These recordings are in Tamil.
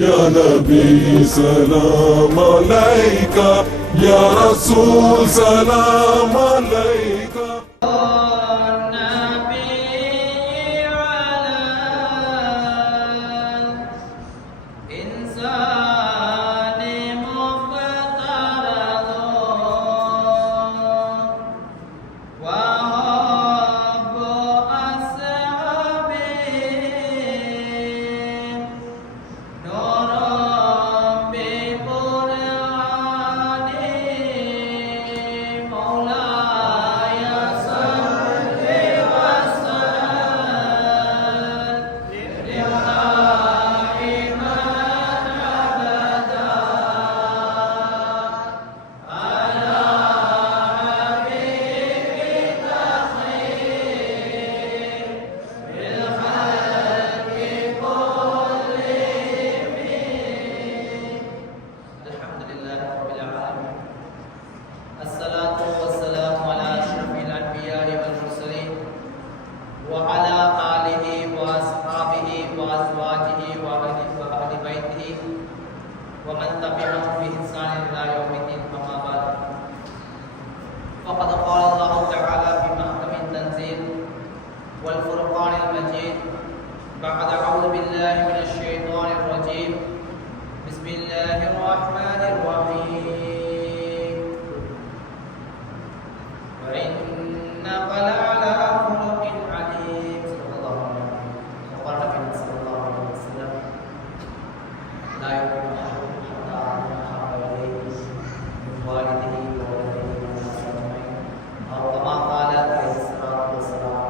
Ya Nabi salam alaika, Ya Rasul salam alaika. ومن تبعهم بإحسان إلى يوم الدين أما بعد فقد قال الله تعالى في محكم التنزيل والفرقان المجيد بعد أعوذ بالله من الشيطان الرجيم بسم الله الرحمن الرحيم وإنك لعلى خلق عظيم صلى الله عليه وسلم وقال النبي صلى الله عليه وسلم لا يؤمن والده وولده والناس اجمعين او كما قال عليه الصلاه والسلام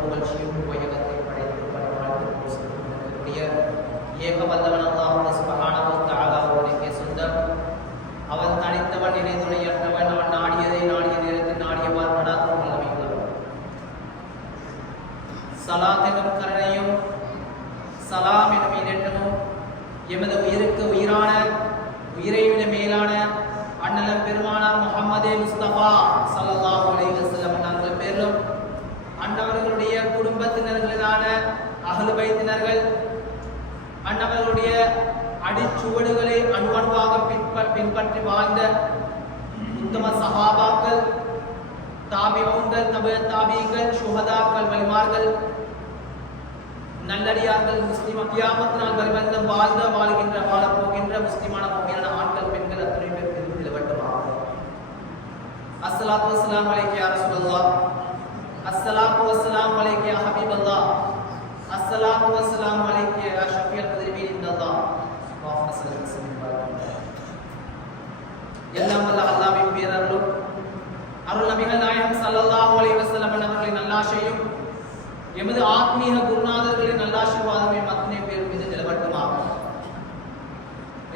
புகழ்ச்சியும் உயகத்தை படைத்து பரிமாறித்து போசக்கூடிய ஏக வல்லவன் அல்லாஹ் சுப்ஹானஹு வ தஆலா அவனுக்கே சொந்தம். அவன் தனித்தவன், இணை துணையற்றவன். அவன் நாடியதை நாடிய நேரத்தில் நாடியவாறு நடாத்தும் வல்லமையுள்ளவன். ஸலாத் எனும் கருணையும் சலாம் எனும் ஈடேற்றமும் எமது உயிருக்கு உயிரான, உயிரை விட மேலான அண்ணலம் பெருமானார் முஹம்மதே முஸ்தபா ஸல்லல்லாஹு அலைஹி வஸல்லம் அவர்கள் பேரிலும், அன்னவர்களுடைய குடும்பத்தினர்களான அஹ்லு பைத்தினர்கள், அன்னவர்களுடைய அடிச்சுவடுகளை அணுவணுவாக பின்பற்றி வாழ்ந்த உத்தம சஹாபாக்கள், தாபிஊன்கள், தபஅ தாபிஈன்கள், ஷுஹதாக்கள், வலிமார்கள், நல்லடியார்கள், முஸ்லிம் கியாமத் நாள் வரை வாழ்கின்ற வாழப்போகின்ற முஸ்லிமான முஃமினான ஆண்கள், பெண்கள் அத்தனை பேர் மீது நிலவட்டுமாக. அஸ்ஸலாத்து வஸ்ஸலாமு அலைக்க யா ரசூலல்லாஹ், அஸ்ஸலாத்து வஸ்ஸலாமு அலைக்க யா ஹபீபல்லாஹ், அஸ்ஸலாத்து வஸ்ஸலாமு அலைக்க யா ஷஃபியல் முத்னிபீன் இன்தல்லாஹ். அல்லாஹும்ம ஸல்லி வ ஸல்லிம் பாரிக். எல்லாம் வல்ல அல்லாஹ்வின் பேரருளும் அருள் நபிகள் நாயகம் ஸல்லல்லாஹு அலைஹி வஸல்லம் அவர்களின் நல்லாசியும் எமது ஆத்மீக குருநாதர்களின் நல்லாசிர்வாதமே அத்தனை பேர் மீது நிலவட்டுமாகும்.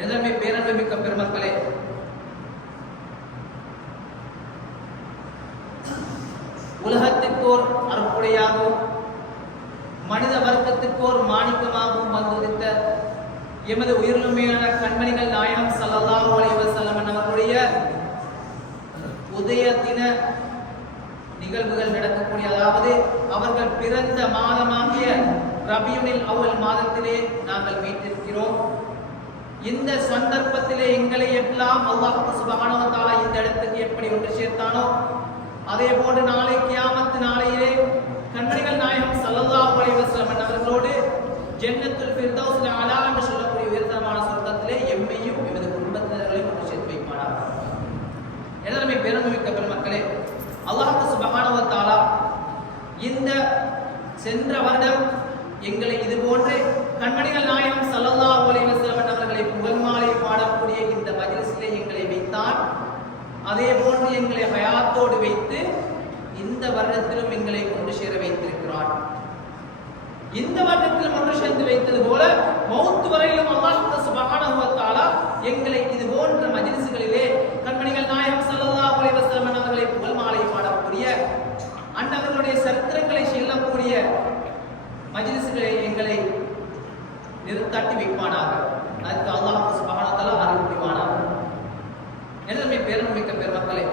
எதமே பேரன்புமிக்க பெருமக்களே, உலகத்திற்கோர் அருட்கொடையாகவும் மனித வர்க்கத்திற்கோர் மாணிக்கமாகவும் வந்துதித்த எமது உயிரிலும் மேலான கண்மணிகள் நாயகம் ஸல்லல்லாஹு அலைஹி வஸல்லம் அவர்களுடைய உதய தின நிகழ்வுகள் நடக்கக்கூடிய, அதாவது அவர்கள் பிறந்த மாதமாகிய ரபியுனில் அவ்வல் மாதத்திலே நாங்கள் மீட்டிருக்கிறோம். இந்த சந்தர்ப்பத்திலே எங்களை எல்லாம் அல்லாஹ் சுப்ஹானஹு வ தஆலா இந்த இடத்துக்கு எப்படி ஒன்று சேர்த்தானோ, அதே போன்று நாளை கியாமத் நாளையிலே கண்மணிகள் நாயகம் ஸல்லல்லாஹு அலைஹி வஸல்லம் அவர்களோடு ஜன்னத்துல் ஃபிர்தௌஸ் அலா என்று சொல்லக்கூடிய உயர்தரமான சொர்க்கத்திலே எம்மையும் எமது குடும்பத்தினர்களையும் ஒன்று சேர்த்து வைப்பானார். எனவே பெருமைமிக்க பெருமக்களே, அல்லாஹ் சுப்ஹானஹு வ தஆலா இந்த சென்ற வருடம் எங்களை இது போன்று கண்மணிகள் நாயகம் ஸல்லல்லாஹு அலைஹி வஸல்லம் அவர்களை புகழ்மாலை பாடக்கூடிய இந்த மஜ்லிஸிலே எங்களை வைத்தார். அதே போன்று எங்களை ஹயாத்தோடு வைத்து இந்த வருடத்திலும் எங்களை ஒன்று சேர வைத்திருக்கிறார். இந்த வருடத்திலும் ஒன்று சேர்ந்து வைத்தது போல மௌத் வரையிலும் அல்லாஹ் சுப்ஹானஹு வ தஆலா எங்களை இது போன்ற மஜ்லிஸ்களிலே கண்மணிகள் நாயகம் ஸல்லல்லாஹு அலைஹி வஸல்லம் அவர்களை புகழ்மாலை பாடக்கூடிய, அன்னவர்களுடைய சரித்திரங்களை சொல்லக்கூடிய மஜ்லிஸ்களை எங்களை நிறுத்தாட்டி வைப்பானாக. அதுக்கு அல்லாஹ் சுப்ஹானஹு வ தஆலா அருள் புரிவானாக. எனவே பேரன்புமிக்க பெருமக்களே,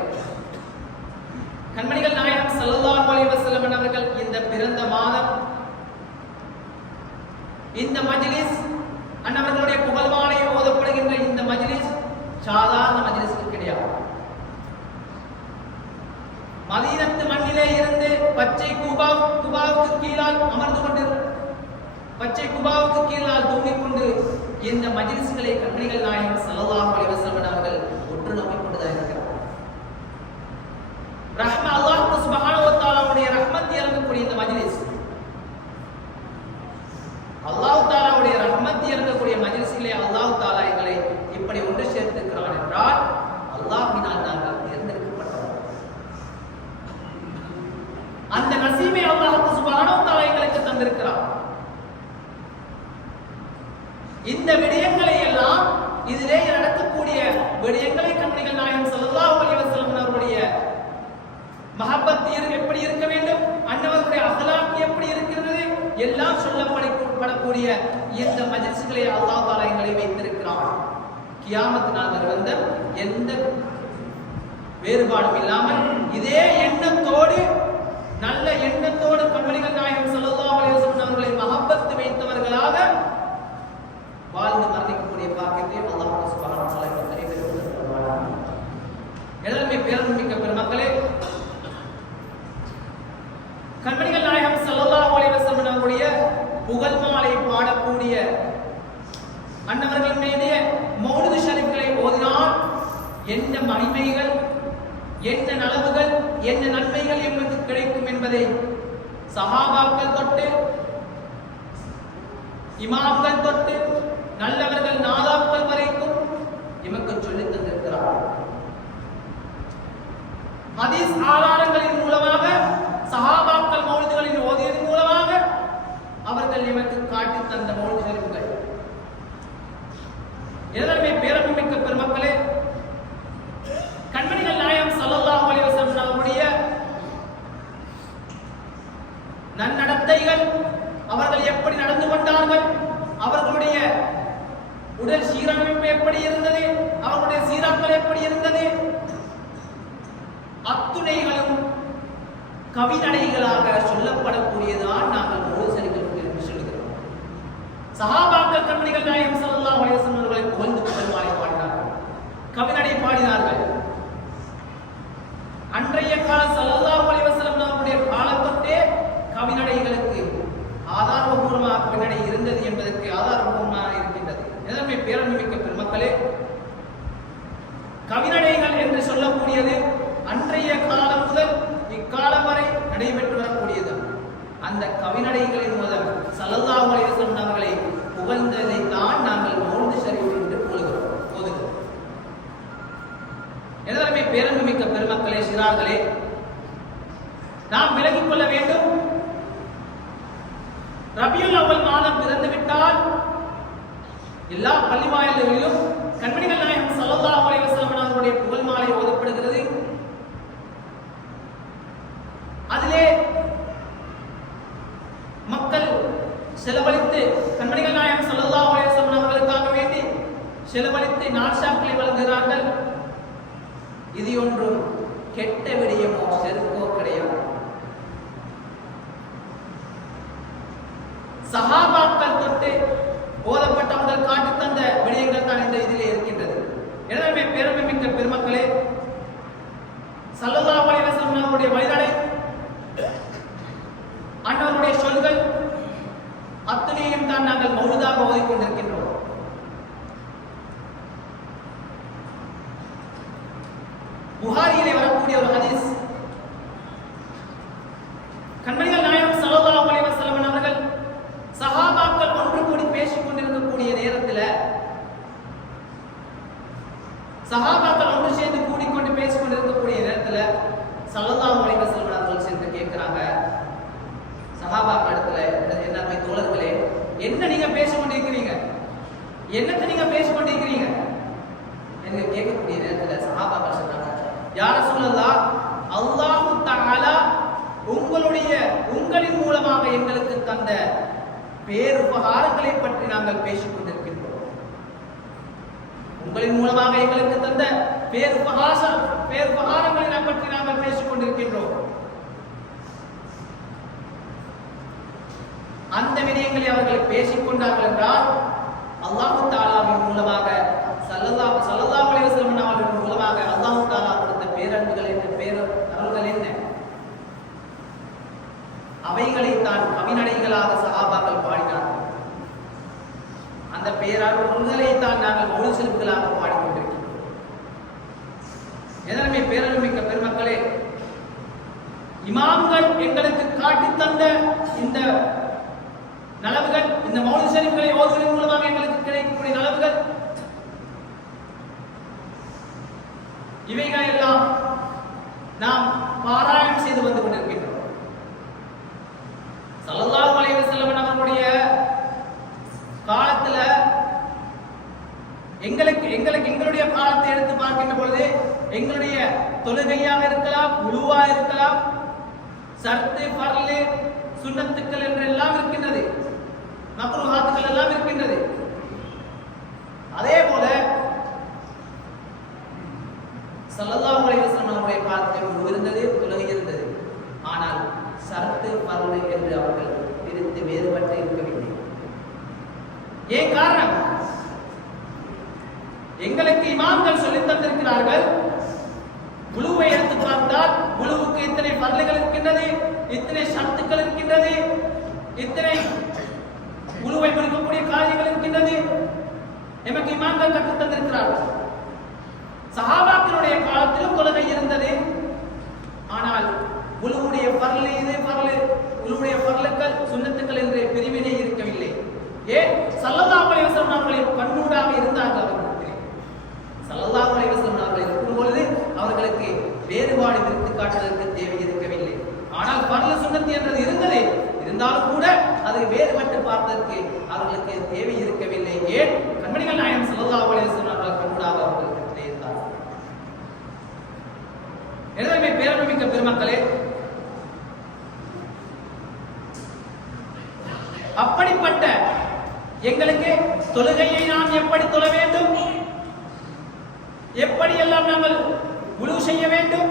கண்மணிகள் நாயகம் ஸல்லல்லாஹு அலைஹி வஸல்லம் அவர்கள் இந்த பிறந்த மாதம் இந்த மஜ்லிஸ் அன்னவர்களுடைய புகழ்மாலை ஓதப்படுகின்ற இந்த மஜ்லிஸ் சாதாரண மஜ்லிஸ்க்கு கிடையாது. மதீனத்து மண்ணிலே இருந்து பச்சை குபாவுக்கு கீழால் அமர்ந்து கொண்டு பச்சை குபாவுக்கு கீழால் தூங்கிக் கொண்டு இந்த மஜ்லிஸ்களை கண்மணிகள் நாயகம் ஸல்லல்லாஹு அலைஹி வஸல்லம் அவர்கள் உற்று நோக்கிக் கொண்டுதான் இருக்கிறார். அல்லாஹ் சுப்ஹானஹு வ தஆலாவுடைய ரஹ்மத் இறங்கக்கூடிய இந்த மஜ்லிஸ், அல்லாஹ் தஆலாவுடைய ரஹ்மத் இறங்கக்கூடிய மஜ்லிஸிலே அல்லாஹ் தஆலா எங்களை இப்படி ஒன்று சேர்த்திருக்கிறான் என்றால் அல்லாஹ்வினால் நாங்கள் தேர்ந்தெடுக்கப்பட்டோம். அந்த நசீபை அல்லாஹ் சுப்ஹானஹு வ தஆலா எங்களுக்கு தந்திருக்கிறார். இந்த விடயங்களை எல்லாம் இதிலே நடக்கக்கூடிய விடயங்களை கண்மணிகள் நாயகம் ஸல்லல்லாஹு அலைஹி வஸல்லம் அவருடைய மஹப்பத் எப்படி இருக்க வேண்டும், அன்னவருடைய அஹ்லாக் எப்படி இருக்கிறது எல்லாம் சொல்லப்படக்கூடிய இந்த மஜ்லிஸ்களை அல்லாஹ் தஆலா எங்களை வைத்திருக்கிறார். கியாமத் நாள் வந்த எந்த வேறுபாடும் இல்லாமல் இதே எண்ணத்தோடு நல்ல எண்ணத்தோடு கண்மணிகள் நாயகம் ஸல்லல்லாஹு அலைஹி வஸல்லம் அவர்களை மஹப்பத் வைத்தவர்களாக வாழ்ந்து மரணிக்கக்கூடிய பாக்கியத்தை அல்லாஹ் சுப்ஹானஹு வ தஆலா எங்களுக்கு தருவார். எனவே பேரன்மிக்க பெருமக்களே, கண்மணிகள் நாயகம் ஸல்லல்லாஹு அலைஹி வஸல்லம் அவருடைய புகழ் மாலை பாடக்கூடிய அன்னவர்கள் மீது மௌலிது ஷரீஃப்களை ஓதினால் என்ன மகிமைகள், என்ன நலவுகள், என்ன நன்மைகள் எங்களுக்கு கிடைக்கும் என்பதை சஹாபாக்கள் தொட்டு இமாம்கள் தொட்டு நல்லவர்கள் நாதாக்கள் வரைக்கும் எமக்கு சொல்லித் தந்திருக்கிறார். ஹதீஸ் ஆதாரங்களின் மூலமாக சஹாபாக்கள் மௌலிதுகளின் ஓதியதன் மூலமாக அவர்கள் எமக்கு காட்டி தந்த மௌலிது ஷரீஃப்கள். எனவே பேரன்புமிக்க பெருமக்களே, கண்மணிகள் நாயகம் ஸல்லல்லாஹு அலைஹி வஸல்லம் அவருடைய நன்னடத்தைகள், அவர்கள் எப்படி நடந்து கொண்டார்கள், அவர்களுடைய உடல் சீரமைப்பு எப்படி இருந்தது, அவர்களுடைய சீராக்கள் எப்படி இருந்தது, அத்துணைகளும் கவிநடைகளாக சொல்லப்படக்கூடியதான் நாங்கள் மௌலிது என்று சொல்லுகிறோம். சஹாபாக்கள் கண்மணிகள் நாயகம் ஸல்லல்லாஹு அலைஹி வஸல்லம் அவர்களை புகழ்ந்து புகழ்மாலை பாடினார்கள், கவிநடை பாடினார்கள். அன்றைய கால ஸல்லல்லாஹு அலைஹி வஸல்லம் அவருடைய காலத்தொட்டே கவிநடைகளுக்கு ஆதாரபூர்வமாக கவிநடை இருந்தது என்பதற்கு ஆதாரபூர்வமாக இருக்கின்றது. எனவே பேரன்புமிக்க பெருமக்களே, கவிநடைகள் என்று சொல்லக்கூடியது அன்றைய காலம் முதல் இக்காலம் வரை நடைபெற்று வரக்கூடியது. அந்த கவிநடைகளின் மூலம் ஸல்லல்லாஹு அலைஹி வஸல்லம் அவர்களை புகழ்ந்ததை தான் நாங்கள் மௌலிது ஷரீஃப் என்று ஓதுகிறோம். எனவே பேரன்புமிக்க பெருமக்களே, சிறார்களே, நாம் விலகிக் கொள்ள வேண்டும். ரபியுல் அவ்வல் மாதம் பிறந்து விட்டால் எல்லா பள்ளிவாயல்களிலும் கண்மணிகள் நாயகம் ஸல்லல்லாஹு அலைஹி வஸல்லம் அவர்களுடைய புகழ் மாலை ஓதப்படுகிறது. அதிலே மக்கள் செலவழித்து கண்மணிகள் நாயகம் ஸல்லல்லாஹு அலைஹி வஸல்லம் அவர்களுக்காக வேண்டி செலவழித்து நாட்சாக்களை வழங்குகிறார்கள். இது ஒன்றும் கெட்ட விடயமோ செருக்கோ கிடையாது. சஹாபாக்கள் தொட்டு ஓதப்பட்டவர்கள் காட்டி தந்த விடயங்கள் தான் இந்த இதிலே இருக்கின்றது. எனவே பெருமைமிக்க பெருமக்களே, ஸல்லல்லாஹு அலைஹி வஸல்லம் அவருடைய வழிநடை, அன்னவருடைய சொல்கள் அத்தனையும் தான் நாங்கள் மௌலிதாக ஓதிக்கொண்டிருக்கின்றோம். புகாரியிலே வரக்கூடிய ஒரு ஹதீஸ், கண்மணிகள் நாயகம் ஸல்லல்லாஹு அலைஹி வஸல்லம் அவர்கள் சஹாபாக்கள் ஒன்று கூடி பேசிக் கொண்டிருக்கக்கூடிய நேரத்தில், சஹாபாக்கள் ஒன்று சேர்ந்து கூடிக்கொண்டு பேசிக் கொண்டிருக்கக்கூடிய நேரத்தில் ஸல்லல்லாஹு அலைஹி வஸல்லம் அவர்கள் சென்று கேட்கிறாங்க சஹாபாக்கள் இடத்துல, என்ன தோழர்களே, என்ன நீங்க பேசிக் கொண்டிருக்கிறீங்க, என்னத்தை நீங்க பேசிக் கொண்டிருக்கிறீங்க என்று கேட்கக்கூடிய நேரத்தில் சஹாபாக்கள் சொன்னாங்க, யா ரசூலல்லாஹ், அல்லாஹ் தஆலா உங்களின் மூலமாக எங்களுக்கு தந்த பேருபகாரங்களை பற்றி நாங்கள் பேசிக் கொண்டிருக்கின்றோம். உங்களின் மூலமாக எங்களுக்கு தந்த பேருபகாரங்களை பற்றி நாங்கள் பேசிக் கொண்டிருக்கின்றோம். அந்த விடயங்களை அவர்கள் பேசிக் கொண்டார்கள் என்றால் அல்லாஹ் தஆலாவின் மூலமாக ஸல்லல்லாஹு அலைஹி வஸல்லம் அவர்களின் மூலமாக அல்லாஹ் தஆலா கொடுத்த பேரன்புகள் என்ன பேரருள்கள் என்ன அவைகளை தான் கவிநடைகளாக சஹாபாக்கள் பாடினார்கள். அந்த பேரருள்களை தான் நாங்கள் மௌலித் ஷரீஃப்களாக பாடிக்கொண்டிருக்கிறோம். எனவே பேரருள்மிக்க பெருமக்களே, இமாம்கள் எங்களுக்கு காட்டி தந்த இந்த நலவுகள், இந்த மௌலித் ஷரீஃப்களை ஓதுவதன் மூலமாக எங்களுக்கு கிடைக்கக்கூடிய நலவுகள், இவைகளை எல்லாம் நாம் பாராயணம் செய்து வந்து கொண்டிருக்கின்றோம். ஸல்லல்லாஹு அலைஹி வஸல்லம் அவர்களுடைய காலத்துல எங்களுடைய காலத்தை எடுத்து பார்க்கின்ற பொழுது எங்களுடைய தொழுகையாக இருக்கலாம், உலுவா இருக்கலாம், சர்த்து, ஃபர்லு, சுன்னத்துக்கள் என்று எல்லாம் இருக்கின்றது, மக்ரூஹாத்துக்கள் எல்லாம் இருக்கின்றது. அதே போல ஸல்லல்லாஹு அலைஹி வஸல்லம் அவருடைய காலத்தில் உலுவு இருந்தது, தொழுகை இருந்தது. ஆனால் சர்த்து, ஃபர்லு என்று அவர்கள் பிரித்து வேறுபட்டு இருக்கவில்லை. ஏன் காரணம்? எங்களுக்கு இமாம்கள் சொல்லித் தந்திருக்கிறார்கள். உலுவை எடுத்து பார்த்தால் உலுவுக்கு இத்தனை ஃபர்லுகள் இருக்கின்றது, இத்தனை ஷர்த்துக்கள் இருக்கின்றது, இத்தனை உலுவை முடிக்கக்கூடிய காரியங்கள் இருக்கின்றது. எமக்கு இமாம்கள் கற்றுத் தந்திருக்கிறார்கள். சஹாபாக்களுடைய காலத்திலும் தொழுகை இருந்தது. ஆனால் உலுவுடைய ஃபர்லு, இது ஃபர்லு, உலுவுடைய ஃபர்லுக்கள், சுன்னத்துக்கள் என்ற பிரிவினை இருக்கவில்லை. ஏன்? ஸல்லல்லாஹு அலைஹி வஸல்லம் அவர்கள் கண்ணூடாக இருந்தார்கள். ஸல்லல்லாஹு அலைஹி வஸல்லம் அவர்கள் இருக்கும் பொழுது அவர்களுக்கு வேறுபாடு விரித்து காட்டுவதற்கு தேவை இருக்கவில்லை. ஆனால் ஃபர்லு, சுன்னத் என்றது இருந்தது. இருந்தாலும் கூட அதை வேறுபட்டு பார்ப்பதற்கு அவர்களுக்கு தேவை இருக்கவில்லை. ஏன்? கண்மணிகள் நாயகம் ஸல்லல்லாஹு அலைஹி வஸல்லம் அவர்கள் கண்ணூடாக அவர்கள் கற்றே இருந்தார்கள். எனவே பேரன்புமிக்க பெருமக்களே, அப்படிப்பட்ட எங்களுக்கு தொழுகையை நாம் எப்படி தொழ வேண்டும், எப்படி எல்லாம் நாங்கள் உலுவு செய்ய வேண்டும்,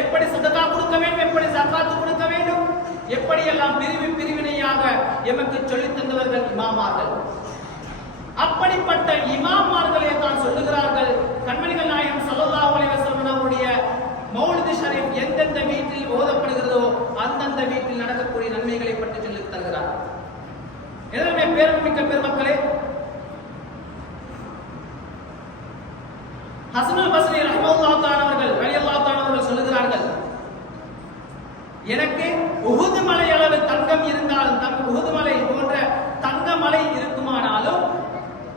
எப்படி சதகா கொடுக்க வேண்டும், எப்படி ஜகாத் கொடுக்க வேண்டும், எப்படி எல்லாம் பிரிவினையாக எமக்கு சொல்லித் தந்தவர்கள் இமாமார்கள். அப்படிப்பட்ட இமாமார்களே தான் சொல்லுகிறார்கள், கண்மணிகள் நாயகம் ஸல்லல்லாஹு அலைஹி வஸல்லம் அவருடைய மௌலித் ஷரீஃப் எந்தெந்த வீட்டில் ஓதப்படுகிறதோ அந்தந்த வீட்டில் நடக்கக்கூடிய நன்மைகளை பற்றி சொல்லித் தருகிறார். எனவே பேரன்புமிக்க பெருமக்களே, ஹஸனுல் பஸ்ரி ரஹ்மத்துல்லாஹி தஆலா அவர்கள் சொல்லுகிறார்கள், எனக்கு உஹுது மலை அளவு தங்கம் இருந்தாலும், உஹுது மலை போன்ற தங்க மலை இருக்குமானாலும்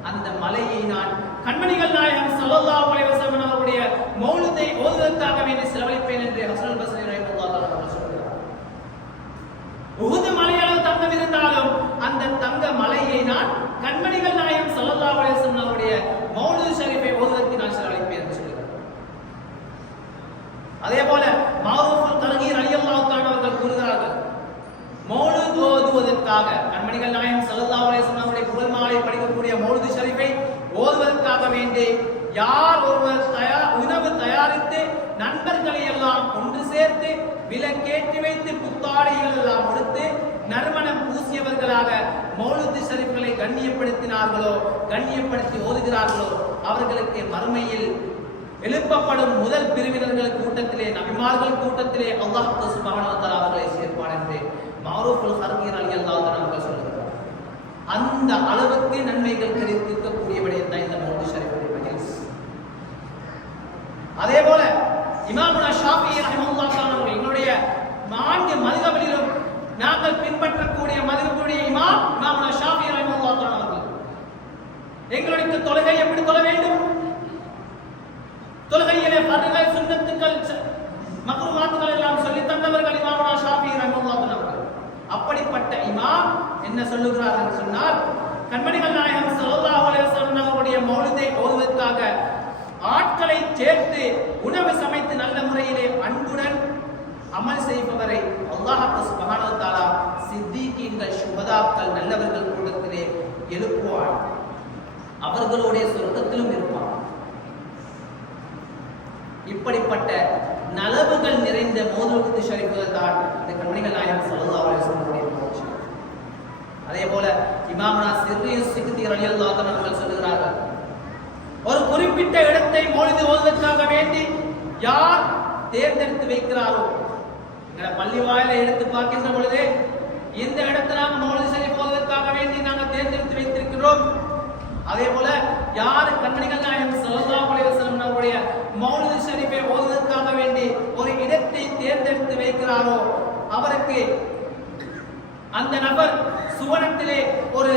அந்த மலையை நான் கண்மணிகள் நாயகம் ஸல்லல்லாஹு அலைஹி வஸல்லம் அவருடைய மௌலிதை ஓதுவதற்காக வேண்டி செலவழிப்பேன் என்று ஹஸனுல் பஸ்ரி ரஹ்மத்துல்லாஹி தஆலா அவர்கள் சொல்கிறார். உஹுது மலை அளவு தங்கம் இருந்தாலும் அந்த தங்க மலையை நான் கண்மணிகள் நாயகம் ஸல்லல்லாஹு அலைஹி வஸல்லம் அவருடைய மௌலித் ஷரீஃபை ஓதுவதற்கு நான் செலவழிப்பேன் என்று சொல்கிறார். அதே போல மாரூஃபுல் கர்கி ரலியல்லாஹு தஆலா அவர்கள் கூறுகிறார்கள், மௌலித் ஓதுவதற்காக கண்மணிகள் நாயகம் ஸல்லல்லாஹு அலைஹி வஸல்லம் அவருடைய புகழ் மாலை படிக்கக்கூடிய மௌலித் ஷரீஃபை ஓதுவதற்காக வேண்டி யார் ஒருவர் உணவு தயாரித்து நண்பர்களை எல்லாம் ஒன்று சேர்த்து விலக்கேற்றி வைத்து புத்தாடைகள் எல்லாம் கொடுத்து நறுமணம் பூசியவர்களாக மௌலித் ஷரீஃப்களை கண்ணியப்படுத்தினார்களோ, கண்ணியப்படுத்தி ஓதுகிறார்களோ, அவர்களுக்கு மறுமையில் எழுப்பப்படும் முதல் பிரிவினர்கள் கூட்டத்திலே, நபிமார்கள் கூட்டத்திலே அல்லாஹ் சுப்ஹானஹு வ தஆலா அவர்களை சேர்ப்பான் என்று மாரூஃபுல் கர்கி ரலியல்லாஹு தஆலா அவர்கள் சொல்கிறார். அந்த அளவுக்கு நன்மைகள் கிடைக்கக்கூடிய விடயத்தை இந்த மௌலித் ஷரீஃபுடைய மஜ்லிஸ். அதே போல இமாமுனா ஷாஃபிஈ ரஹ்மத்துல்லாஹி தஆலா அவர்கள், எங்களுடைய 4 மذஹபிலும் நாங்கள் பின்பற்றக்கூடிய மذஹபுடைய இமாமுனா ஷாஃபிஈ ரஹ்மத்துல்லாஹி தஆலா அவர்கள் எங்களுக்கு தொழுகை எப்படி தொழ வேண்டும், தொழுகையிலே ஃபர்லுகள், சுன்னத்துக்கள், மக்ரூஹாத்துகள் எல்லாம் சொல்லி தந்தவர்கள் இமாமுனா ஷாஃபிஈ ரஹ்மத்துல்லாஹி தஆலா அவர்கள். அப்படிப்பட்ட இமாம் என்ன சொல்லுகிறார் என்று சொன்னால், கண்மணிகள் நாயகம் ஸல்லல்லாஹு அலைஹி வஸல்லம் அவருடைய மௌலிதை ஓதுவதற்காக ஆட்களை சேர்த்து உணவு சமைத்து நல்ல முறையிலே அன்புடன் அமல் செய்பவரை அல்லாஹ் சுப்ஹானஹு வ தஆலா சித்தீகீன்கள், சுஹதாக்கள், நல்லவர்கள் கூட்டத்திலே எழுப்புவார். அவர்களுடைய சொர்க்கத்திலும் இருப்பார். இப்படிப்பட்ட நலவுகள் நிறைந்த மௌலித் ஷரீஃப்கள் தான் இந்த கண்மணிகள் நாயகம் ஸல்லல்லாஹு அலைஹி வஸல்லம். அதே போல இமாமுனா சிர்ரியுஸ் சிக்தி ரலியல்லாஹு அன்ஹு அவர்கள் சொல்லுகிறார்கள், ஒரு குறிப்பிட்ட இடத்தை மௌலிது ஓதுவதற்காக வேண்டி யார் தேர்ந்தெடுத்து வைக்கிறாரோ, எங்களை பள்ளி வாயில எடுத்து பார்க்கின்ற பொழுது இந்த இடத்தை நாங்கள் மௌலிது ஷரீஃப் ஓதுவதற்காக வேண்டி நாங்கள் தேர்ந்தெடுத்து வைத்திருக்கிறோம். அதே போல யார் கண்மணிகள் நாயகம் ஸல்லல்லாஹு அலைஹி வஸல்லம் அவருடைய மௌலிது ஷரீஃபை ஓதுவதற்காக வேண்டி ஒரு இடத்தை தேர்ந்தெடுத்து வைக்கிறாரோ அவருக்கு அந்த நபர் சுவனத்திலே ஒரு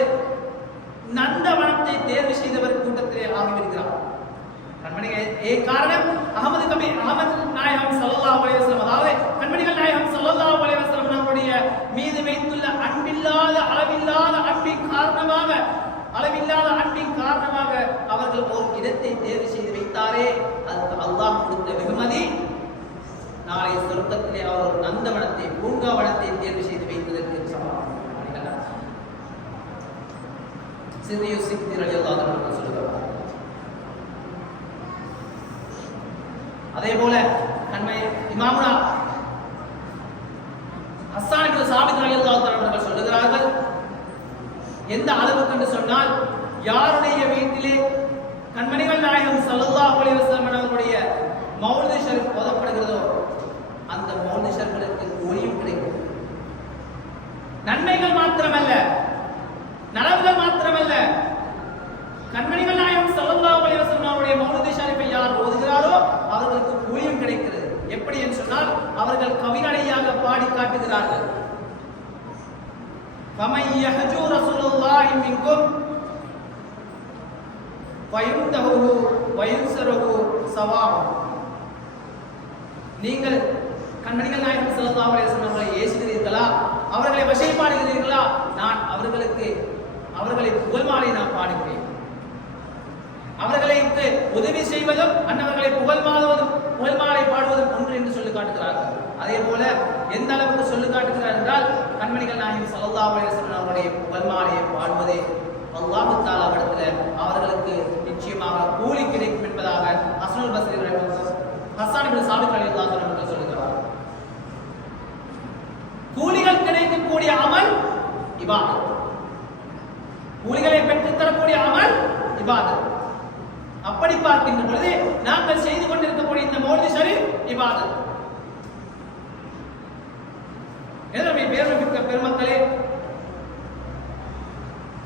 நந்தவனத்தை தேர்வு செய்தவர் கூட்டத்திலே ஆகிவிடுகிறார். கண்மணிகள் காரணம் அகமது நாயகம் ஸல்லல்லாஹு அலைஹி வஸல்லம், அதாவது கண்மணிகள் நாயகம் ஸல்லல்லாஹு அலைஹி வஸல்லம் அவருடைய மீது வைத்துள்ள அளவில்லாத அன்பின் காரணமாக அவர்கள் ஒரு இடத்தை தேர்வு செய்து வைத்தாரே, அதுக்கு அல்லாஹ் கொடுத்த வெகுமதி நாளை சொர்க்கத்திலே அவர் ஒரு நந்தவனத்தை பூங்காவனத்தை தேர்வு செய்து வைத்ததற்கு சமம். சிர்ரியுஸ் சிக்தி ரலியல்லாஹு அன்ஹு சொல்லுகிறார். அதே போல இமாமுனா ஹஸ்ஸான் இப்னு சாபித் ரலியல்லாஹு அன்ஹு அவர்கள் சொல்லுகிறார்கள், எந்த அளவுக்கு என்று சொன்னால் யாருடைய வீட்டிலே கண்மணிகள் நாயகம் ஸல்லல்லாஹு அலைஹி வஸல்லம் அவர்களுடைய மௌலிது ஷரீஃப் ஓதப்படுகிறதோ அந்த மௌலிது ஷரீஃபிற்கு கூலியும் கிடைக்கும். நன்மைகள் மாத்திரமல்ல, நலவுகள் மாத்திரமல்ல, கண்மணிகள் நாயகம் ஸல்லல்லாஹு அலைஹி வஸல்லம் அவருடைய மௌலிது ஷரீஃபை யார் ஓதுகிறாரோ அவர்களுக்கு கூலியும் கிடைக்கிறது. எப்படி என்று சொன்னால் அவர்கள் கவிநடையாக பாடி காட்டுகிறார்கள், فَمَنْ يَهْجُرْ رَسُولَ اللَّهِ مِنْكُمْ فَيُمْدَهُ وَيُنْصَرُهُ سَوَاءٌ. நீங்கள் கண்மணிகள் நாயகம் ஸல்லல்லாஹு அலைஹி வஸல்லம் அவர்களை ஏசுகிறீர்களா, அவர்களை வசைபாடுகிறீர்களா, நான் அவர்களை புகழ்மாலை நான் பாடுகிறேன். அவர்களுக்கு உதவி செய்வதும் அன்னவர்களை புகழ்மாலை பாடுவதும் ஒன்று என்று சொல்லி காட்டுகிறார்கள். அதே போல எந்த அளவுக்கு சொல்லி காட்டுகிறார் என்றால் கண்மணிகள் நாயகம் ஸல்லல்லாஹு அலைஹி வஸல்லம் அவருடைய புகழ்மாலையை பாடுவதே அல்லாஹ் தஆலா இடத்தில் அவர்களுக்கு நிச்சயமாக கூலி கிடைக்கும் என்பதாக ஹஸனுல் பஸ்ரி ஹஸ்ஸான் இப்னு சாபித் ரலியல்லாஹு அன்ஹு அவர்கள் சொல்லுகிறார். கூலிகள் கிடைக்கக்கூடிய அமல் இபாதத், கூலிகளை பெற்றுத் தரக்கூடிய அமல் இபாதத். அப்படி பார்க்கின்ற பொழுது நாங்கள் செய்து கொண்டிருக்கக்கூடிய இந்த மௌலிது ஷரீஃப் இபாதத். எனவே பேருமிக்க பெருமக்களே,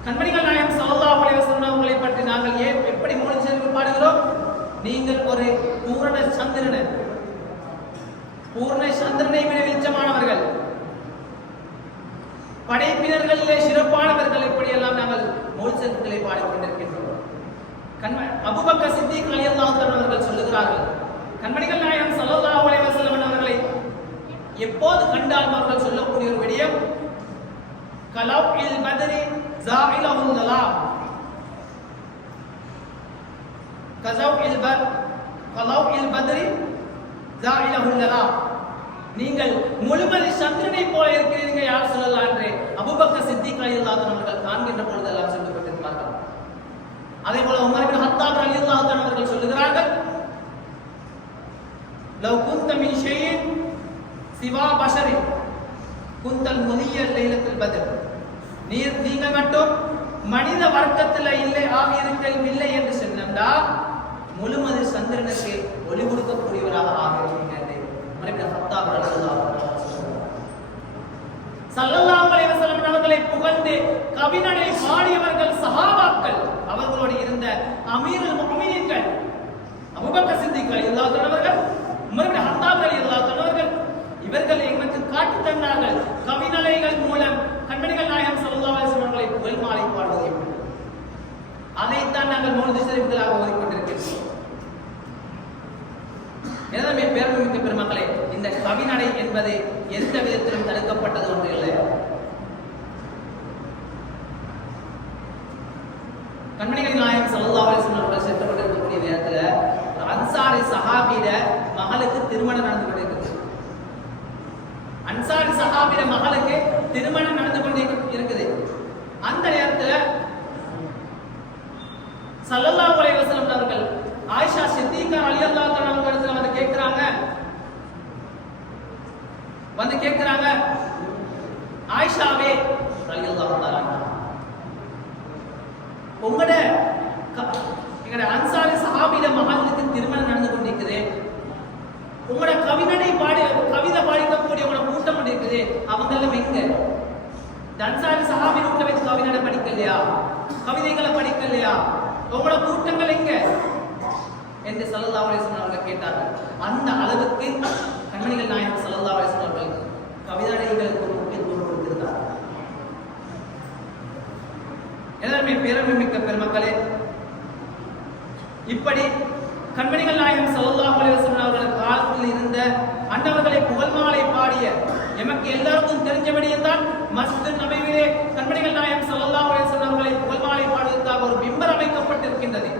கண்மணிகள் நாயகம் ஸல்லல்லாஹு அலைஹி வஸல்லம் அவர்களை பற்றி நாங்கள் எப்படி மௌலிது ஷரீஃப் பாடுகிறோம்? நீங்கள் ஒரு பூரண சந்திரனை விட வெளிச்சமானவர்கள், படைப்பினர்களிலே சிறப்பானவர்கள், இப்படியெல்லாம் நாங்கள் மௌலிது ஷரீஃப்களை பாடிக்கொண்டிருக்கின்றோம். அபூபக்கர் சித்திக் ரலியல்லாஹு அன்ஹு அவர்கள் சொல்லுகிறார்கள், கண்மணிகள் நாயகம் ஸல்லல்லாஹு அலைஹி வஸல்லம் அவர்களை எப்போது கண்டாலும் அவர்கள் சொல்லக்கூடிய ஒரு விடயம், கலௌஇல் பத்ரி ஜாஇலஹுல் லலாம், கலௌஇல் பத்ரி ஜாஇலஹுல் லலாம், நீங்கள் முழுமதி சந்திரனை போல இருக்கிறீர்கள் யார் சொல்லலாம் என்று அபூபக்கர் சித்திக் ரலியல்லாஹு அன்ஹு அவர்கள் காண்கின்ற பொழுதெல்லாம் சொல்லப்பட்டிருப்பார்கள். அதே போல உமர் இப்னு ஹத்தாப் ரலியல்லாஹு அன்ஹு அவர்கள் சொல்லுகிறார்கள், லவ் குன்த மின் ஷைஇன் சிவா பஷரி குந்தல் முனிய லைலத்துல் பத்ர், நீங்கள் மட்டும் மனித வர்க்கத்தில் இல்லை என்று சொன்னால் முழுமதி சந்திரனுக்கு ஒளி கொடுக்கக்கூடியவராக ஆகிறீங்க என்று உமர் இப்னு ஹத்தாப் ரலியல்லாஹு அன்ஹு ஸல்லல்லாஹு அலைஹி வஸல்லம் அவர்களை புகழ்ந்து கவிநடை பாடியவர்கள் சஹாபாக்கள், அவர்களோடு இருந்த அமீருல் முஃமினீன்கள் அபூபக்கர் சித்திக் ரலியல்லாஹு அன்ஹு அவர்கள், உமர் இப்னு ஹத்தாப் ரலியல்லாஹு அன்ஹு அவர்கள், இவர்கள் எங்களுக்கு காட்டி தந்தார்கள் கவிநடைகள் மூலம் கண்மணிகள் நாயகம் ஸல்லல்லாஹு அலைஹி வஸல்லம் அவர்களை புகழ்மாலை பாடுவது எப்படி. அதைத்தான் நாங்கள் மௌலிது ஷரீஃப்களாக ஓதிக்கொண்டிருக்கிறோம். எனவே பேரமிக்க பெருமக்களே, இந்த கவிநடை என்பது எந்த விதத்திலும் தடுக்கப்பட்டது ஒன்று இல்லை. கண்மணிகள் நாயகம் ஸல்லல்லாஹு அலைஹி வஸல்லம் அவர்கள் சென்று கொண்டிருக்கக்கூடிய நேரத்தில் அன்சாரி சஹாபியிட மகளுக்கு திருமணம் நடந்து கொண்டிருக்கிறது. அன்சாரி சஹாபியிட மகளுக்கு திருமணம் நடந்து கொண்டே இருக்குது. அந்த நேரத்தில் ஸல்லல்லாஹு அலைஹி வஸல்லம் அவர்கள் ஆயிஷா சித்திகா ரலியல்லாஹு அன்ஹா அவர்களிடத்தில் வந்து கேட்கிறாங்க, ஆயிஷாவே ரலியல்லாஹு அன்ஹா, உங்களோட எங்களோட அன்சாரி சஹாபியில மகளுக்கு திருமணம் நடந்து கொண்டிருக்குது, உங்களோட கவிதை பாடிக்கக்கூடிய உங்களோட கூட்டம் இருக்குது, அவங்களும் எங்க? அன்சாரி சஹாபி நூற்ற வச்சு கவிதை படிக்கலையா, கவிதைகளை படிக்கலையா, உங்களோட கூட்டங்கள் எங்க என்று ஸல்லல்லாஹு அலைஹி வஸல்லம் அவர்கள் கேட்டார்கள். அந்த அளவுக்கு கண்மணிகள் நாயகம் ஸல்லல்லாஹு அலைஹி வஸல்லம் அவர்கள் கவிதைகளுக்கு ஒரு முக்கியத்துவம் கொடுத்திருந்தார். எனவே பேரமிக்க பெருமக்களே, இப்படி கண்மணிகள் நாயகம் ஸல்லல்லாஹு அலைஹி வஸல்லம் அவர்கள் காலத்தில் இருந்த அன்னவர்களை புகழ்மாலை பாடிய எமக்கு எல்லாருக்கும் தெரிஞ்சபடியே தான் மஸ்ஜித் நபவியிலே கண்மணிகள் நாயகம் ஸல்லல்லாஹு அலைஹி வஸல்லம் அவர்களை புகழ்மாலை பாடுவதற்காக ஒரு மிம்பர் அமைக்கப்பட்டிருக்கின்றது.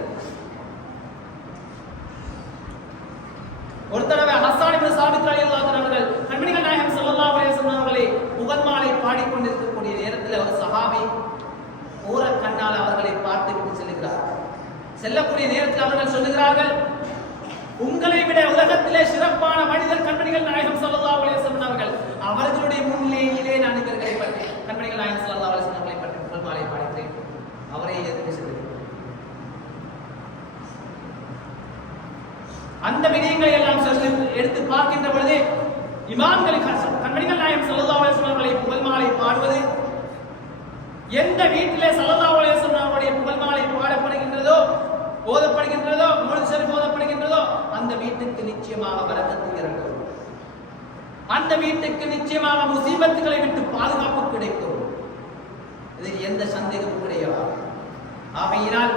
ஒரு தடவை ஹஸ்ஸான் இப்னு சாபித் ரலியல்லாஹு அன்ஹு அவர்கள் கண்மணிகள் நாயகம் ஸல்லல்லாஹு அலைஹி வஸல்லம் அவர்களை புகழ்மாலை பாடிக்கொண்டிருக்கக்கூடிய நேரத்தில் ஒரு சஹாபி ஓர கண்ணால் அவர்களை பார்த்துவிட்டு செல்கிறார். செல்லக்கூடிய நேரத்தில் அவர்கள் சொல்லுகிறார்கள், உங்களை விட உலகத்திலே சிறப்பான மனிதர் கண்மணிகள் நாயகம் ஸல்லல்லாஹு அலைஹி வஸல்லம் அவர்கள். அவர்களுடைய முன்னிலையிலே நான் இவர்களை பற்றி கண்மணிகள் நாயகம் ஸல்லல்லாஹு அலைஹி வஸல்லம் அவர்களை பற்றி புகழ்மாலை பாடுகிறேன். அவரை எதிர்த்து செல்கிறார். அந்த விடயங்களை எல்லாம் சொல்லி எடுத்து பார்க்கின்ற பொழுது இமாம்கள் கண்மணிகள் நாயகம் ஸல்லல்லாஹு அலைஹி வஸல்லம் அவர்களை புகழ்மாலை பாடுவது, எந்த வீட்டிலே ஸல்லல்லாஹு அலைஹி வஸல்லம் அவருடைய புகழ்மாலை பாடப்படுகின்றதோ, ஓதப்படுகின்றதோ, மௌலித் ஷரீஃப் ஓதப்படுகின்றதோ, அந்த வீட்டுக்கு நிச்சயமாக பரக்கத்து இறங்கும். அந்த வீட்டுக்கு நிச்சயமாக முசீபத்துகளை விட்டு பாதுகாப்பு கிடைக்கும். இதில் எந்த சந்தேகமும் கிடையாது. ஆகையினால்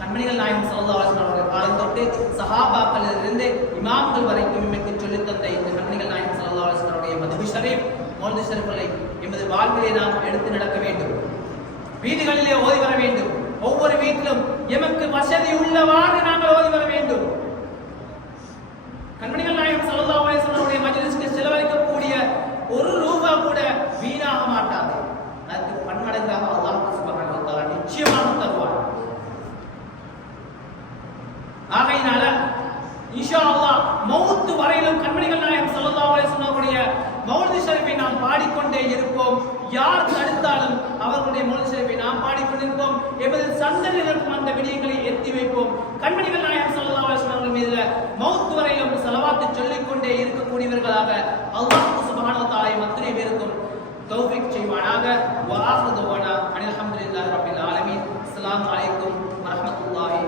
கண்மணிகள் நாயகம் ஸல்லல்லாஹு அலைஹி வஸல்லம் அவர்கள் காலம் தொட்டு சஹாபாக்களிலிருந்து இமாம்கள் வரைக்கும் எமக்கு சொல்லித் தந்த இந்த கண்மணிகள் நாயகம் ஸல்லல்லாஹு அலைஹி வஸல்லம் அவருடைய மத்ஹப் ஷரீஃப், மௌலித் ஷரீஃப்களை எமது வாழ்விலே நாம் எடுத்து நடக்க வேண்டும். வீடுகளிலே ஓதி வர வேண்டும். ஒவ்வொரு வீட்டிலும் எமக்கு வசதி உள்ளவாறு நாங்கள் ஓதி வர வேண்டும். கண்மணிகள் நாயகம் ஸல்லல்லாஹு அலைஹி வஸல்லம் அவருடைய மஜ்லிஸ்க்கு செலவழிக்கக்கூடிய ஒரு ரூபா கூட வீணாக மாட்டாது. அதுக்கு பன்மடங்காக அல்லாஹ் சுப்ஹானஹு வ தஆலா நிச்சயமாக தருவார். ஆகையினால இன்ஷா அல்லாஹ் மௌத் வரையிலும் கண்மணிகள் நாயகம் ஸல்லல்லாஹு அலைஹி வஸல்லம் அவருடைய மௌலித் ஷரீஃபை நாம் பாடிக்கொண்டே இருப்போம். யார் தடுத்தாலும் அவர்களுடைய மௌலித் ஷரீஃபை நாம் பாடிக்கொண்டிருப்போம். எமது சந்ததியினருக்கும் அந்த விடயங்களை எத்தி வைப்போம். கண்மணிகள் நாயகம் ஸல்லல்லாஹு அலைஹி வஸல்லம் அவர்கள் மீது மௌத் வரையிலும் ஸலவாத் சொல்லிக்கொண்டே இருக்கக்கூடியவர்களாக அல்லாஹ் சுப்ஹானஹு வ தஆலா அத்தனை பேருக்கும் தௌஃபீக் செய்வானாக. வ ஆஃபிரு தஅவானா அல்ஹம்துலில்லாஹி ரப்பில் ஆலமீன். அஸ்ஸலாமு அலைக்கும் வ ரஹ்மத்துல்லாஹி